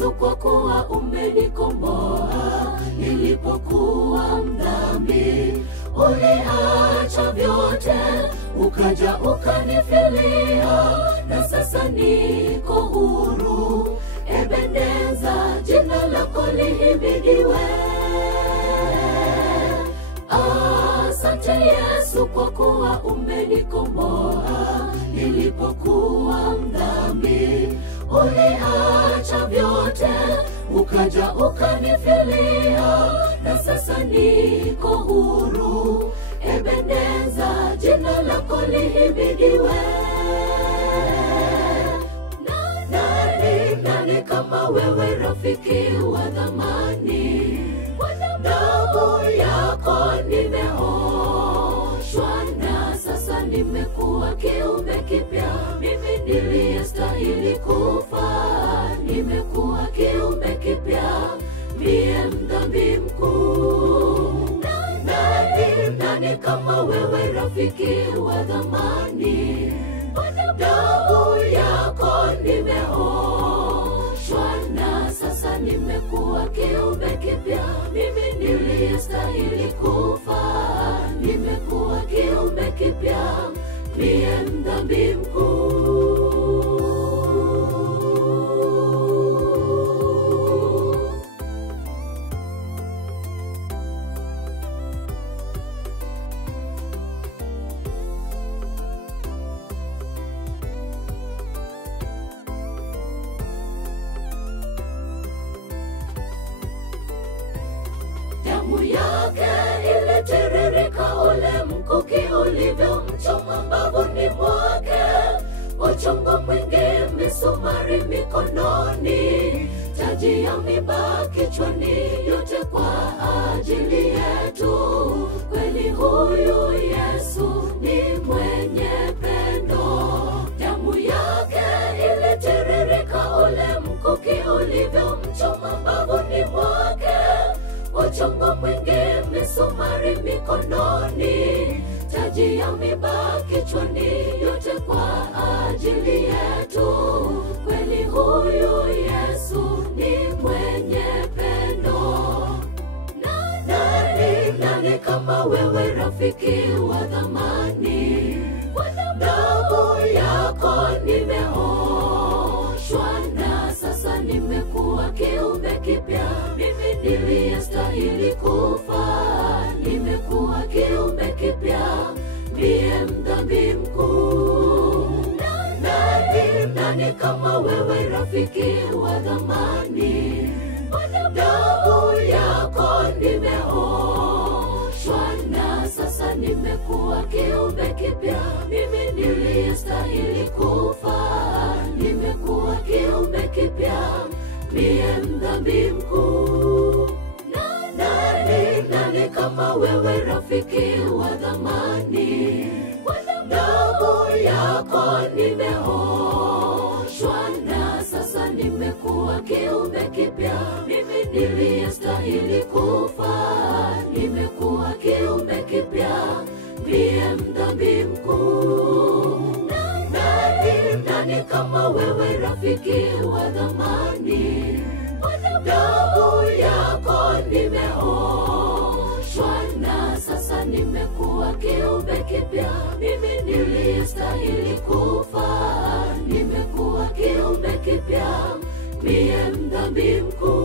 Yesu, kwa kuwa umenikomboa. Nilipokuwa mdhambi, uliacha vyote, ukaja ukanifilia, na sasa niko huru. Ebeneza, jina lako lihimidiwe. Asante Yesu, kwa kuwa umenikomboa. Nilipokuwa mdhambi, uliacha vyote, ukaja ukanifilia, na sasa niko huru. Ebeneza, jina lako lihimidiwe. Nani kama wewe, rafiki wa dhamani? Damu yako nimeoshwa, na sasa nimekuwa kiumbe kipya. Mimi niliyestahili kufa, nimekuwa kiumbe kipya. Mie mdhambi mkuu. Nani kama wewe, rafiki wa dhamani? Damu yako nimeoshwa, na sasa nimekuwa kiumbe kipya. Mimi niliyestahili kufa, nimekuwa kiumbe kipya. Mie mdhambi mkuu. Damu yake ilitiririka, ule mkuki ulivyomchoma mbavuni mwake. Uchungu mwingi, misumari mikononi, taji ya miba kichwani, yote kwa ajili yetu. Kweli huyu Yesu ni mwenye pendo. Damu yake ilitiririka, ule mkuki ulivyomchoma mbavuni mwake. Uchungu mwingi, misumari mikononi, taji ya miba kichwani, yote kwa ajili yetu. Kweli huyu Yesu ni mwenye pendo. Nani kama wewe, rafiki wa dhamani? Damu yako nimeoshwa, na sasa nimekuwa kiumbe kipya. Mimi niliyestahili kufa, nimekuwa kiumbe kipya. Mie mdhambi mkuu. Nani kama wewe, rafiki wa dhamani? Damu yako nimeoshwa, na sasa nimekuwa kiumbe kipya. Mimi niliyestahili kufa, nimekuwa kiumbe kipya. Mie mdhambi mkuu. Nani kama wewe, rafiki wa dhamani? Damu yako nimeoshwa, na sasa nimekuwa kiumbe kipya. Mimi niliyestahili kufa, nimekuwa kiumbe kipya. Mie mdhambi mkuu. Nani kama wewe, rafiki wa dhamani? Damu yako nimeoshwa, na sasa nimekuwa kiumbe kipya. Mimi niliyestahili kufa, nimekuwa kiumbe kipya. Mie mdhambi mkuu.